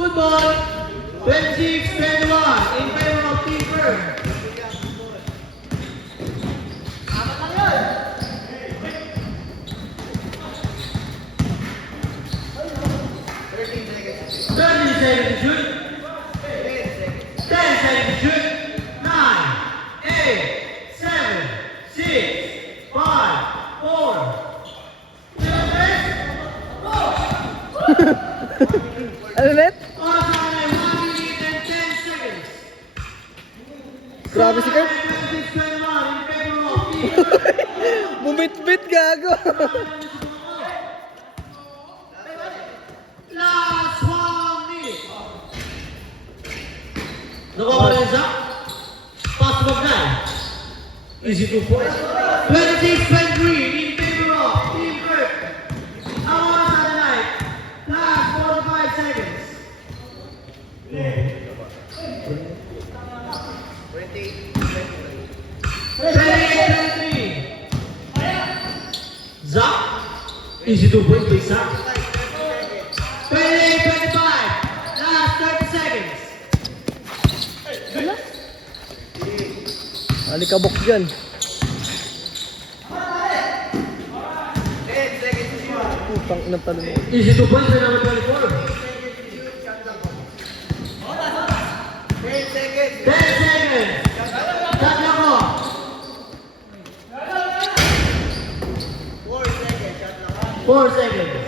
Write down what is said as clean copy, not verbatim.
Football, 26-21 in favor of Team Bird. Seconds to shoot. 10 seconds to shoot. 9, 8, 7, 6, 5, 4. Ano ulit? Oras na ay 1 minute and 10 seconds. Grabe si Kurt. 26-21 in favor of Team Bumit-bit gago. Last 1 minute. Nakuha rin sa pass to Bagay. Easy 2 points. 26-23 in favor of Team Kirk. Ang oras na tonight. Last 45 seconds. 28-23. Zach. Easy 2 points by Zach. 28-25. Last 30 seconds. Alikabok dyan. Putang inang talo mo. Easy 2 points by number 24. 10 seconds. Shot na ko. 4 seconds.